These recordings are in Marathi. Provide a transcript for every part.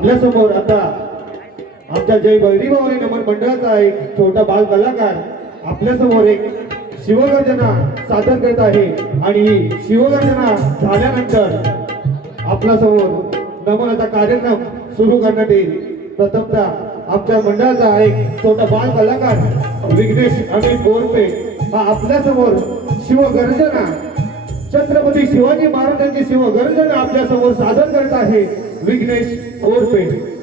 आपल्यासमोर आता आमच्या जय भैरीभावानी नमन मंडळाचा एक छोटा बाल कलाकार आपल्यासमोर एक शिवगर्जना सादर करत आहे. आणि ही शिवगर्जना झाल्यानंतर आपल्यासमोर नमनाचा कार्यक्रम सुरू करण्यात येईल. प्रथमतः आमच्या मंडळाचा एक छोटा बाल कलाकार विघ्नेश अमित गोरपे हा आपल्यासमोर शिवगर्जना छत्रपती शिवाजी महाराजांची शिवगर्जना आपल्यासमोर सादर करत आहे. Vignesh Orpe.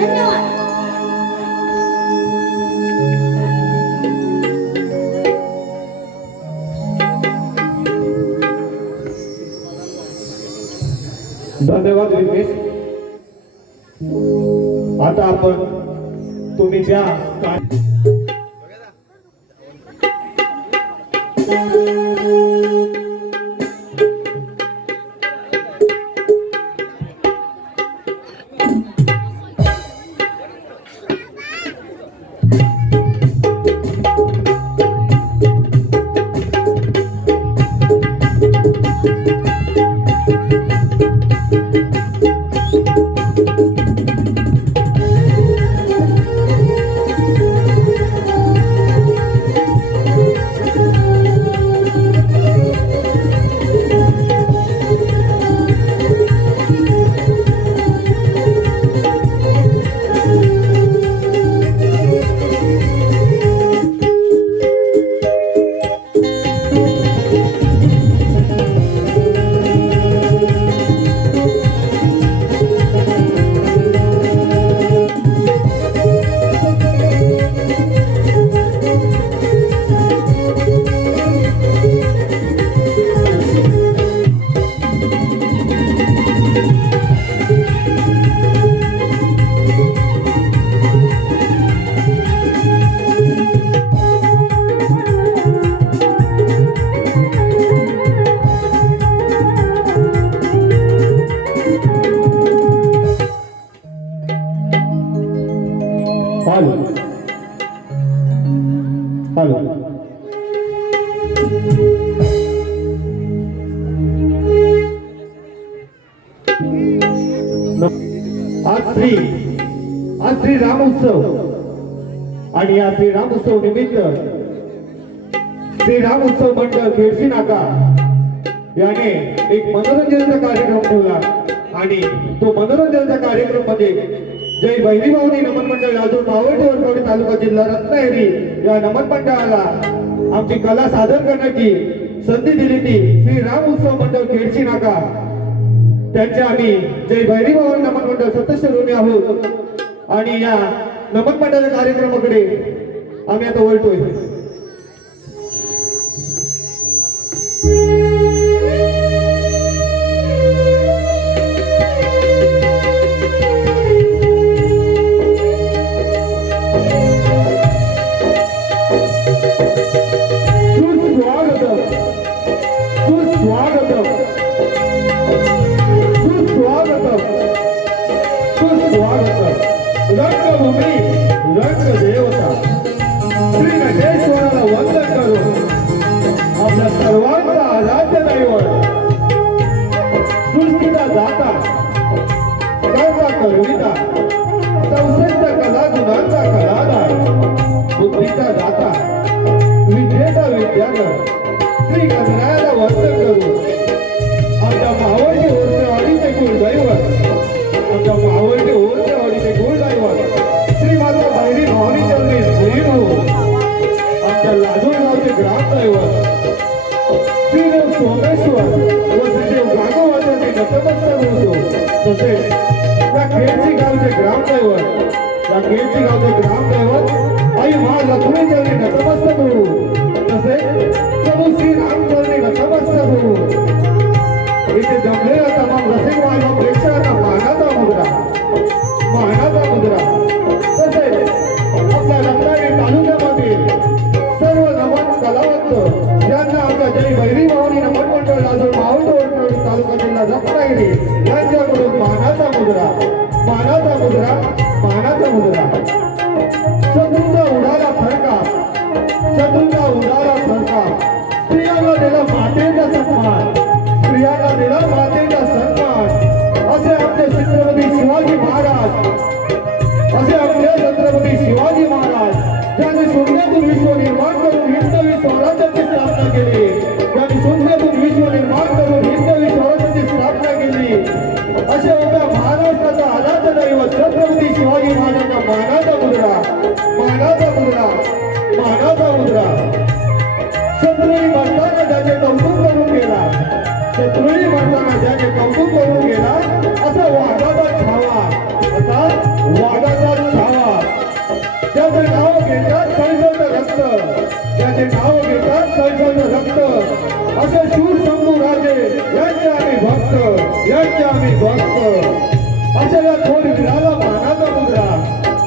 धन्यवाद. धन्यवाद आता आपण तुम्ही ज्या श्री उत्सव आणि या श्री निमित्त श्री उत्सव मंडळ खेडशी नाका. याने एक मनोरंजनाचा कार्यक्रम ठेवला आणि तो मनोरंजनाचा कार्यक्रम म्हणजे जय बहिणी भावनी नमन मंडळ लाजूर मावळते वरकवडी तालुका जिल्हा रत्नागिरी या नमन मंडळाला आमची कला सादर करण्याची संधी दिली ती श्री राम उत्सव मंडळ खेडशी नाका. त्यांच्या आम्ही जय भैरी भवन नमन मंडळ सदस्य ऋणी आहोत. आणि या नमन मंडळाच्या कार्यक्रमाकडे आम्ही आता वळतोय. bonita. शंभू राजे यांचे आम्ही भक्त यांचे आम्ही भक्त. अशा या थोर विराला मानाचा मुद्रा.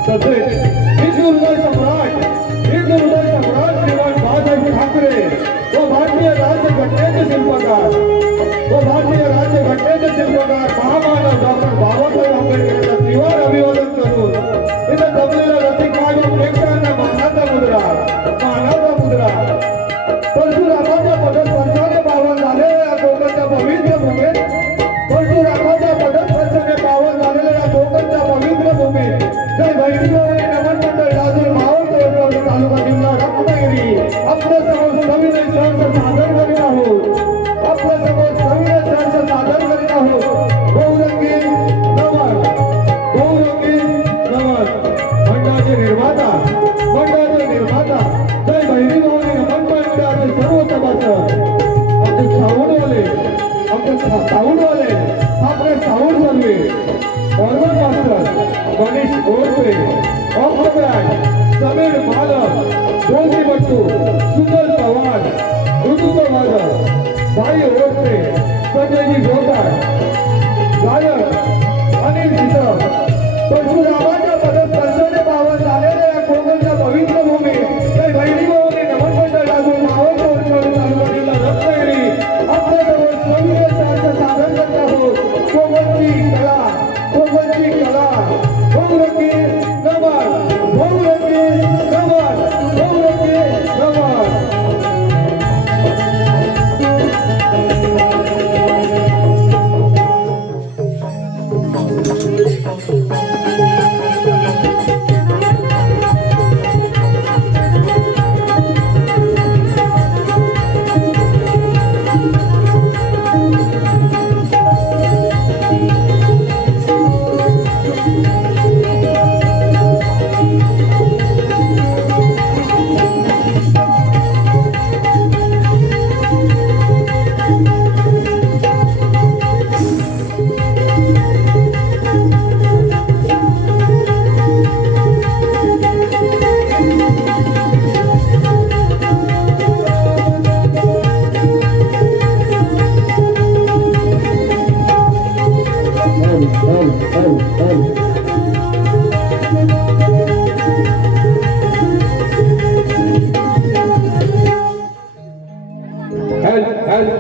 तसेच हिंदुहृदय सम्राट हिंदुहृदय सम्राट श्रीमान बाळासाहेब ठाकरे. व भारतीय राज्यघटनेचे शिल्पकार व भारतीय राज्यघटनेचे शिल्पकार महामानव डॉक्टर बाबा સાઉન્ડોને આપણે સાઉન્ડ કરીએ ઓર્ગન માસ્ટર મનીષ ગોરવે ઓફરાજ સમીર માલક ગોલજી ભટ્ટુ સુંદર પવાર ઋતુકો માધવ ભાઈ ઓટરે સંજયજી ગોપાલ ગાયક અનિલ ચિત્ર Parshuram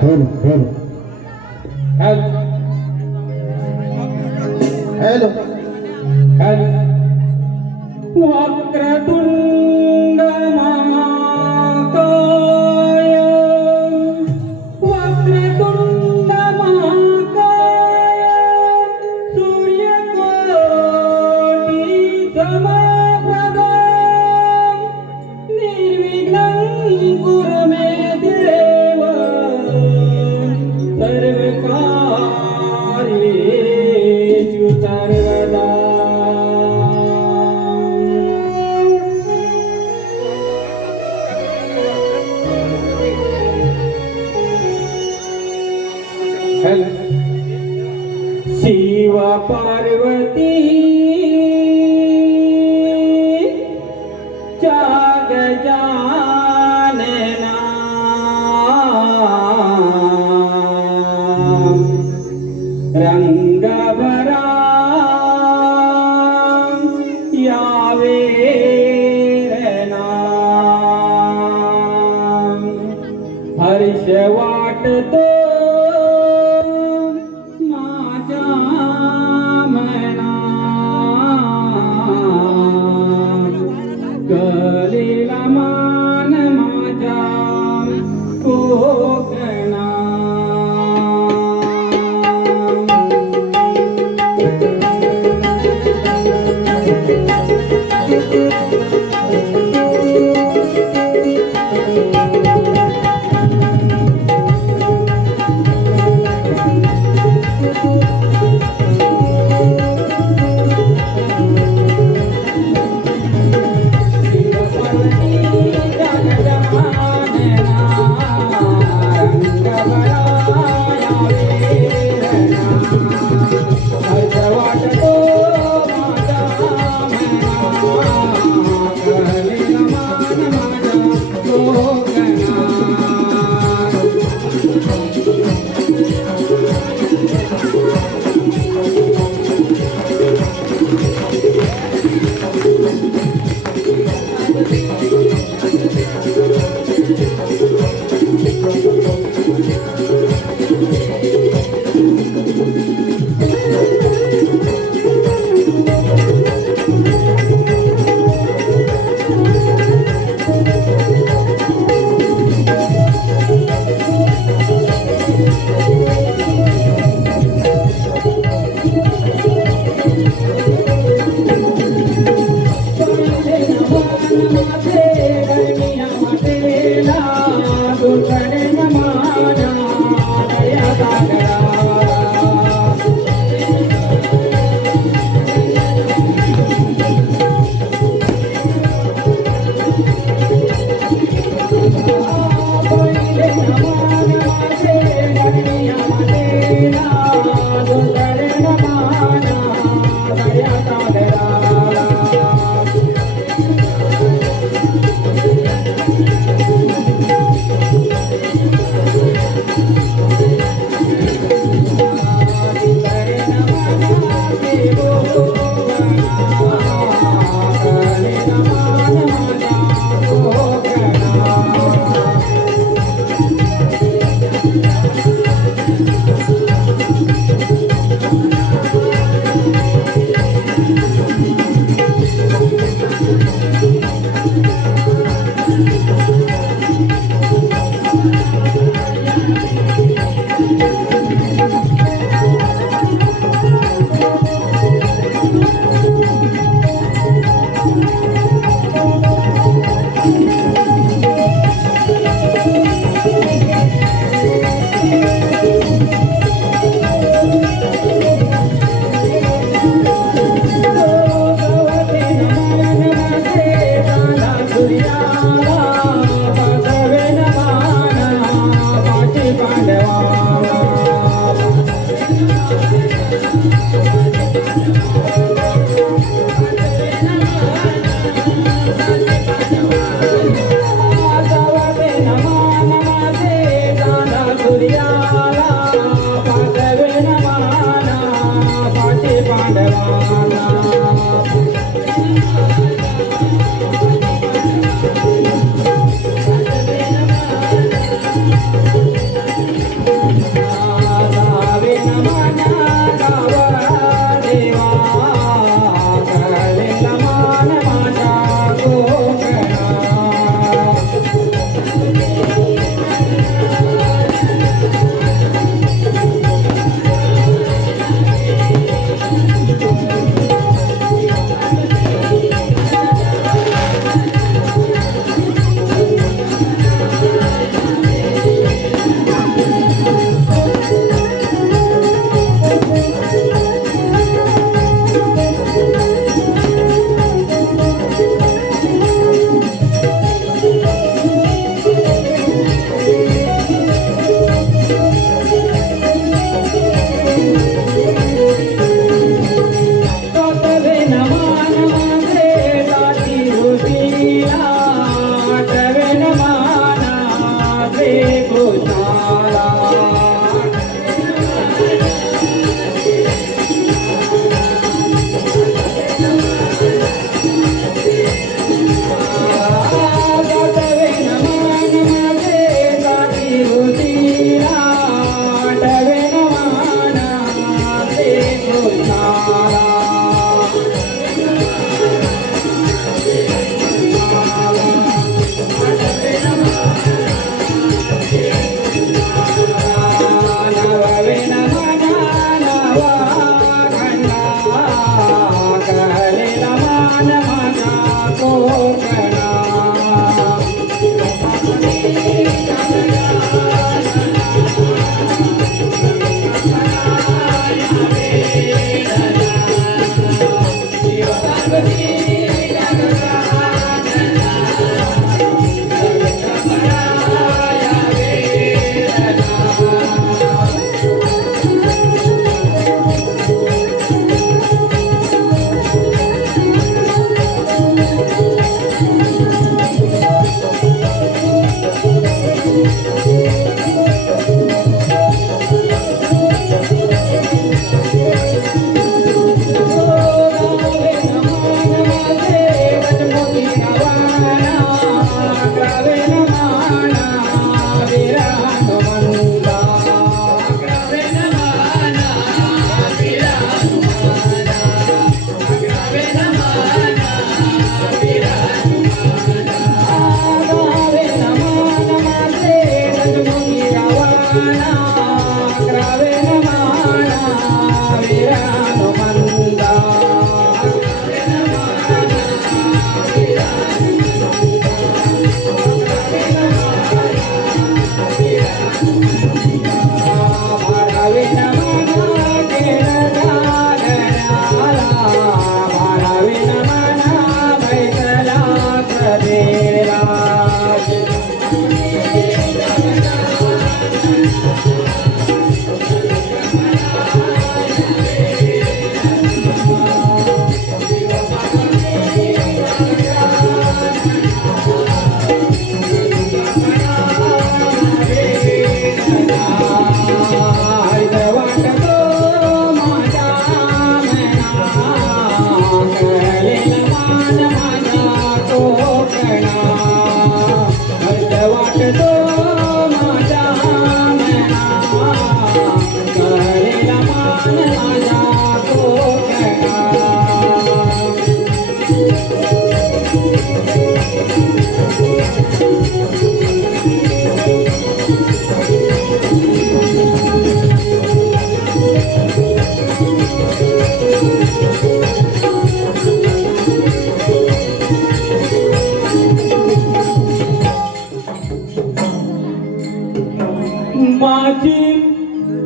Hum, hum. Parvati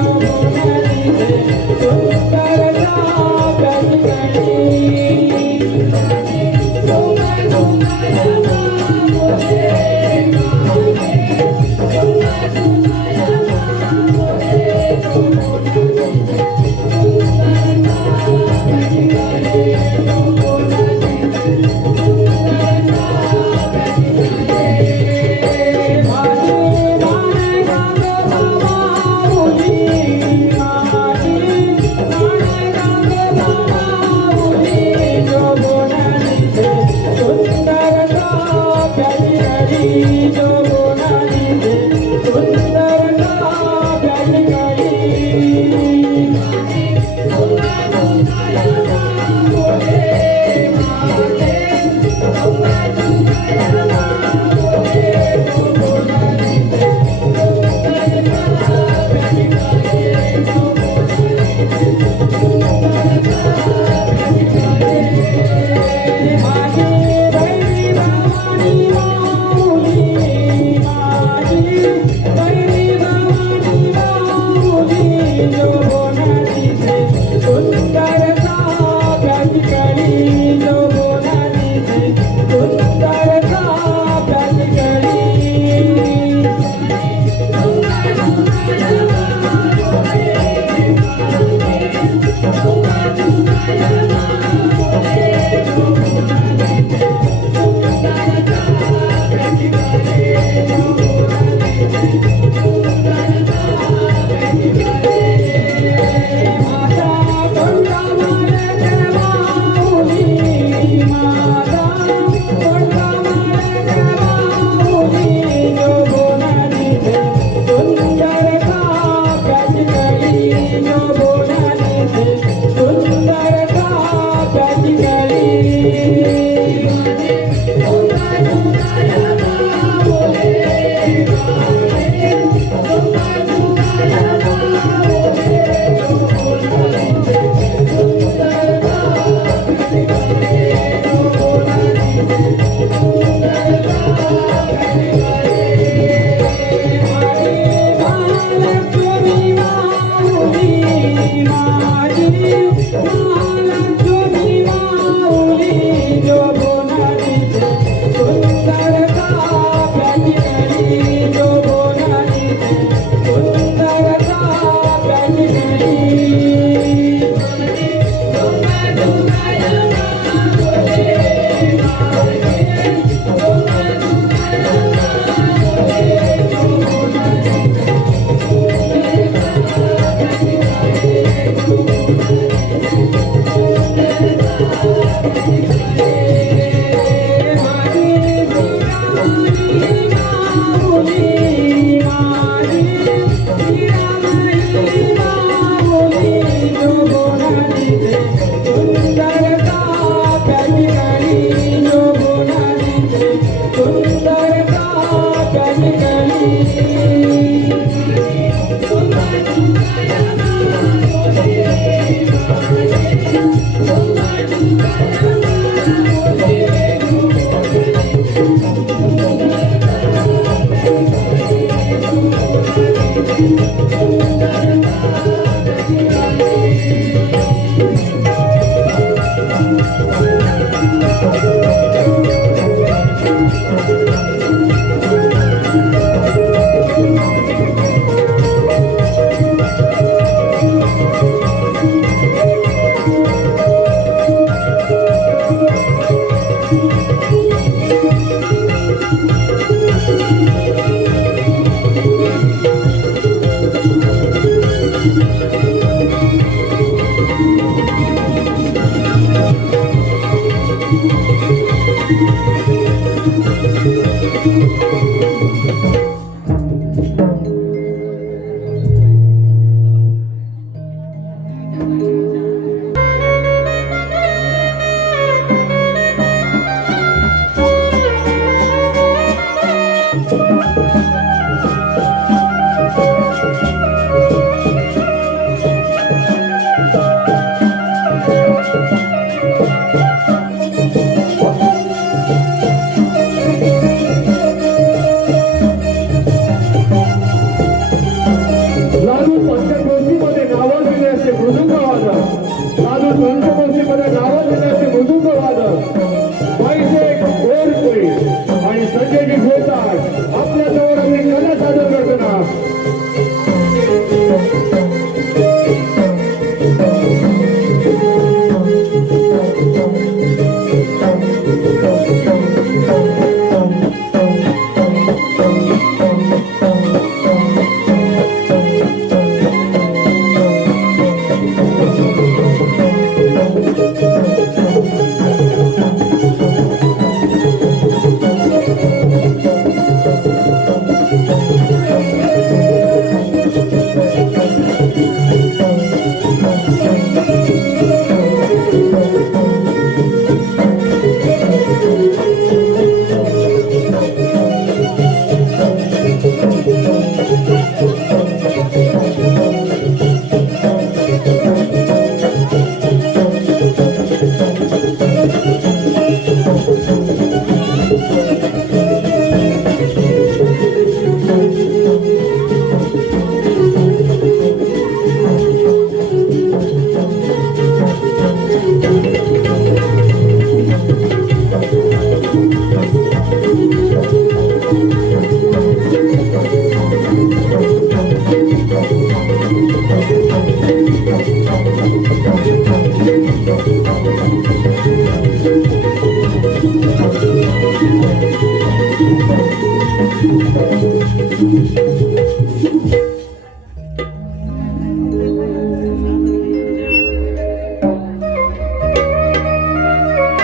you.